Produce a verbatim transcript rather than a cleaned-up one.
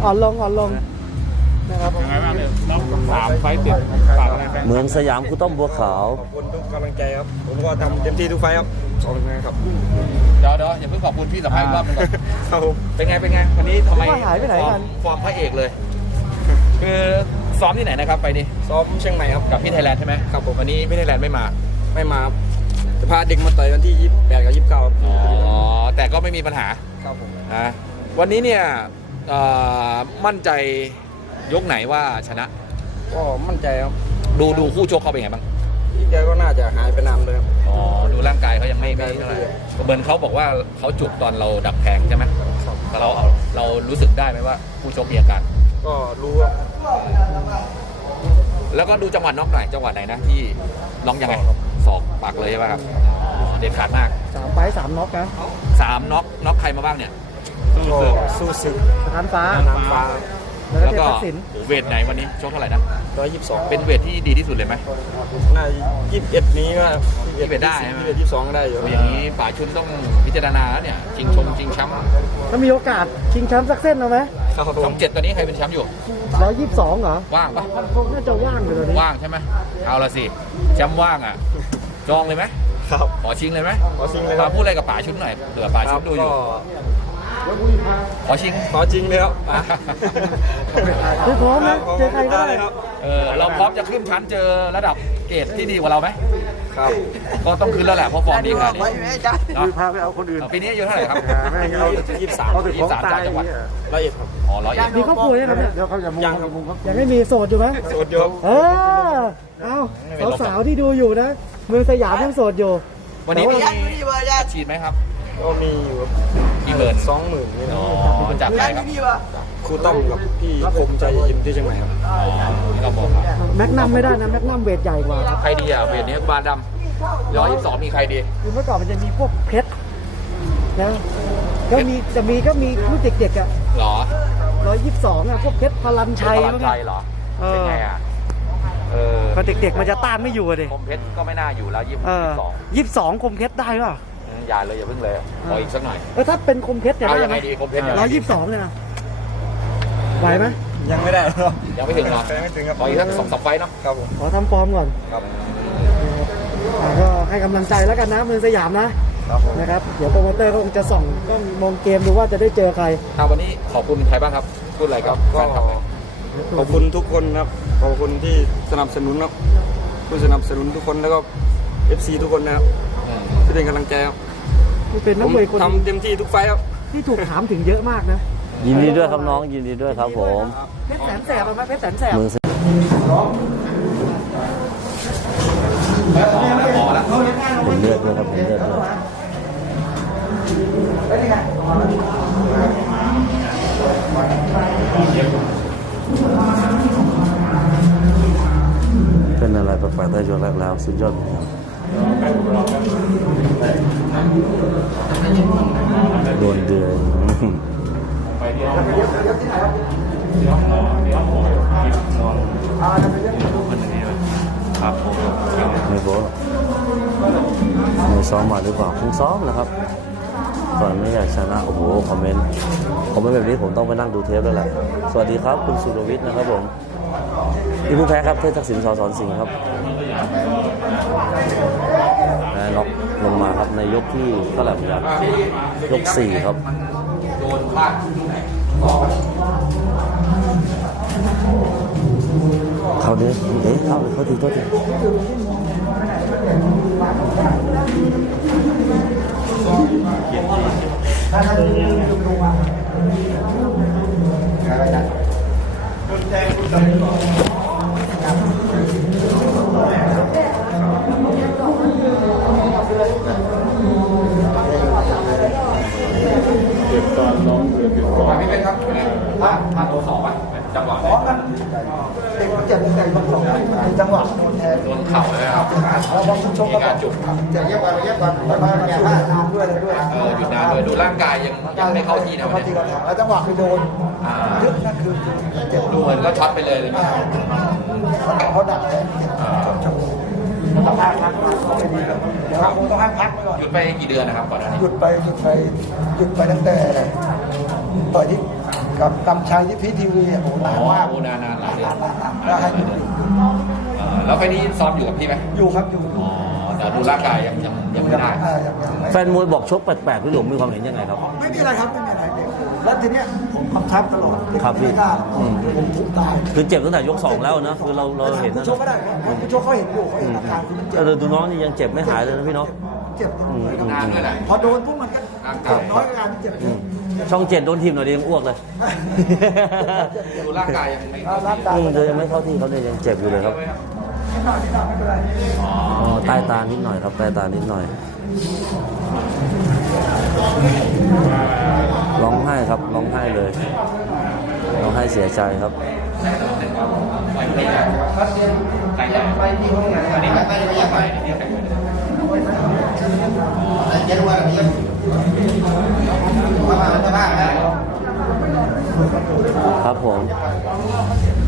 อ่อนลงอ่อนลงนะครับยังไงบ้างเนี่ยน้องสามไฟติดฝากอะไรแฟนเมืองสยามกูต้มบัวขาวขอบคุณทุกกำลังใจครับผมก็ทำเต็มที่ทุกไฟครับขอบคุณครับเดี๋ยวเดี๋ยวอย่าเพิ่งขอบคุณพี่สัมภาษณ์อีกรอบนึงก่อนครับผมเป็นไงเป็นไงวันนี้ทำไมว่าหายไปไหนกันฟอร์มพระเอกเลย คือซ้อมที่ไหนนะครับไปนี่ซ้อมเชียงใหม่ครับกับพี่ไทยแลนด์ใช่ไหมครับผมวันนี้พี่ไทยแลนด์ไม่มาไม่มาครับจะพาเด็กมาต่อยวันที่ยี่สิบแปดกับยี่สิบเก้าครับอ๋อแต่ก็ไม่มีปัญหาครับผมนะวันนี้เนี่ยเอ่อมั่นใจยกไหนว่าชนะก็มั่นใจครับดูดูคู่ชกเขาเป็นไงบ้างพี่แกก็น่าจะหายไปนานเลยครับอ๋อดูร่างกายเขายังไม่ไม่เท่าไหร่เหมือนเขาบอกว่าเขาจุกตอนเราดักแทงใช่ไหมแต่เราเอาเรารู้สึกได้ไหมว่าคู่ชกมีอาการก็รู้ว่าแล้วก็ดูจังหวะน็อกหน่อยจังหวะไหนนะที่น็อกยังไงศอกปักเลยใช่ไหมครับอ๋อเด็ดขาดมากสามไฟสามน็อกนะสามน็อกน็อกใครมาบ้างเนี่ยก็สู้ศึกสถานฟ้าน้ำฟ้าแล้วแล้วก็ก็เทพทักษิณโอ้เวทไหนวันนี้ชกเท่าไหร่นะร้อยยี่สิบสองเป็นเวทที่ดีที่สุดเลยไหมน่ายี่สิบเอ็ดนี้ก็ยี่สิบเอ็ดได้ใช่ไหมยี่สิบเอ็ดยี่สิบสองก็ได้อยู่โอ้อย่างนี้ป่าชุนต้องพิจารณาแล้วเนี่ยชิงชงชิงแชมป์ถ้ามีโอกาสชิงแชมป์สักเส้นเอาไหมครับผช่อมงเจ็ดตอนนี้ใครเป็นแชมป์อยู่ร้อยยี่สิบสองเหรอว่างปะคงน่าจะว่างเลยตอนนี้ว่างใช่ไหมเอาละสิแชมป์ว่างอ่ะจองเลยไหมครับขอชิงเลยไหมขอชิงเลยคมารับพูดอะไรกับป่าชุนหน่อยเผื่อป่าชุนดูอยู่ก็ขอชิงขอจริงเลยครับอ่ะคือพร้อมนะเจอใครก็ได้ครับเออเราพร้อมจะขึ้นชั้นเจอระดับเกรดที่ดีกว่าเราไหมครับก็ต้องขึ้นแล้วแหละเพราะฟอร์มดีขนาดนี้เนาะพาไปเอาคนอื่นปีนี้อายุเท่าไหร่ครับไม่ให้เรายี่สิบสามเอาถึงยี่ขสิอบ งสามตาจากยจังหวัดร้อยเอ็ดครับอ๋อร้อยเอ็ดมีครอบครัวยังครับเนี่ยเดี๋ยวเขาจะยังครับยังไม่มีโสดอยู่ไหมโสดอยู่ครับเออเอาสาวๆที่ดูอยู่นะเมืองสยามยังโสดอยู่วันนี้มีฉีดไหมครับก็มีอยู่กี่หมื่นสองหมื่นนี่นะอ๋อจากใครครับครูต้อมกับพี่คมใจยิมที่เชียงใหม่ครับอ๋อนี่ก็บอกครับแม็กนัมไม่ได้นะแม็กนัมเวทใหญ่กว่าครับใครดีอ่ะเวทนี้บานดำร้อยยี่สิบสองมีใครดีคือเมื่อก่อนมันจะมีพวกเพชรนะก็มีจะมีก็มีรุ่นเด็กๆอ่ะหรอร้อยยี่สิบสองอ่ะพวกเพชรพลันชัยพลังใจเหรอเออเป็นไงอ่ะเออพอเด็กๆมันจะต้านไม่อยู่อะดิคมเพชรก็ไม่น่าอยู่แล้วยี่สิบเออสองยี่สิบสองคมเพชรได้ป่ะอย่าเลยอย่าเพิ่งเลยขออีกสักหน่อยเออถ้าเป็นคมเพชรจะเอาได้ยังไหไงมดีคมเพชรร้อยยี่สิบสองเลยนะไหวไหมยังไม่ได้ครับยังไม่ถึงหรอยังไม่ถึงครับขออีกสักสองสามไฟต์เนาะครับผมขอทำฟอร์มก่อนครับอ่าก็ให้กำลังใจแล้วกันนะเมืองสยามนะครับผมนะครับเดี๋ยวโปรโมเตอร์ก็คงจะส่องก็มองเกมดูว่าจะได้เจอใครอ่ะวันนี้ขอบคุณใครบ้างครับ พูดอะไรกับแฟก็นคลับหน่อยขอบคุณทุกคนครับขอบคุณที่สนับสนุนครับผู้สนับสนุนทุกคนแล้วก็ เอฟ ซี ทุกคนนะครับอืมที่เป็นกำลังใจครับนี่เป็นนัผกมมวยคนทำเต็มที่ทุกไฟท์ครับที่ถูกถามถึงเยอะมากนะยินดีด้วยครับน้องยินดีด้วยครับผมเพชรแสนแสบเอาไหมเพชรแสนแสบเมืองสพอแล้วเป็นเลือดด้วยครับเป็นเลือดด้วยเป็นอะไรแปลกๆได้ยกแรกแล้วสุดยอดโดนเดือยไม่โบ้ไม่ซ้อมมาหรือเปล่าคงซ้อมนะครับก่อนไม่อยากชนะโอ้โหคอมเมนต์คอมเมนต์แบบนี้ผมต้องไปนั่งดูเทปแล้วแหละสวัสดีครับคุณสุรวิทย์นะครับผมที่ผู้แพ้ครับเทพทักษิณสอสอนสิงห์ครับแพ้น็อกลงมาครับในยกที่เท่าไหร่ครับยกสี่ครับโดนพลาดเขาเนี่ยเอ๊ะเขาเขาทีโทษทีพี่เป็นครับพลาดพลาดตัวสองอ่ะจังหวะเลยเด็กเจ็บแต่บางสองจังหวะโดนแทนโดนเข่าเลยครับแล้วบางชกมีการจุกจะเย็บก่อนเย็บก่อนแล้วมาเนี่ยนานด้วยเลยด้วยเออหยุดนานเลยดูร่างกายยังยังไม่เข้าที่นะวันทีนี้ละแแล้วจังหวะไปโดนอ่ายึดนั่นคือเจ็บดูเหมือนก็ช็อตไปเลยเลยมั้ยเขาดักเลยต้องให้พักไม่ดีเดี๋ยวคงต้องให้พักไปก่อนหยุดไปกี่เดือนนะครับก่อนหน้านี้หยุดไปหยุดไปหยุดไปตั้งแต่ต่อยที่กับกำชัยที่พีทีวีโอ้โหนานมากโอ้นานนานหลายเดือนแล้วให้อยู่เอ่อแล้วไฟล์นี้ซ้อมอยู่กับพี่ไหมอยู่ครับอยู่อ๋อแต่ดูร่างกายยังยังยังไม่ได้เออยังยังไม่แฟนมวยบอกชกแปลกๆพี่หลวงมีความเห็นยังไงครับไม่มีอะไรครับไม่มีอะไรเด็กแล้วทีเนี้ยผมกำชับตลอดครับพี่ไม่กล้าอืมผมทุบตายคือเจ็บตั้งแต่ยกสองแล้วนะคือเราเราเห็นผู้นะชกก็ได้ครับผู้ชกเขาเห็นอยู่เขาเห็นอาการคุณเจ็บเออดูน้องนี่ยังเจ็บไม่หายเลยนะพี่เนาะเจ็บอืมอืมนานด้วยแหละพอโดนปุ๊บมันก็เจ็บน้อยกว่าการที่เจ็บอืมช่องเจ็ดโดนทีมหน่อยเดียวยังอ้วกเลยดูร่างกายยังไม่ร่างกายอืมเดี๋ยวยังไม่เข้าที่เขาเนี่ยยังเจ็บอยู่เลยครับนิดหน่อยนิดหน่อยไม่เป็นไรอ๋ออ๋อใต้ตานิดหน่อยครับใต้ตานิดหน่อยร้องไห้ครับร้องไห้เลยร้องไห้เสียใจครับใครจะไปที่ห้องไหนอันนี้ไม่ได้ไม่ไปนี่ใครไปเย็นวันนี้มามาจะบ้านแล้วครับผม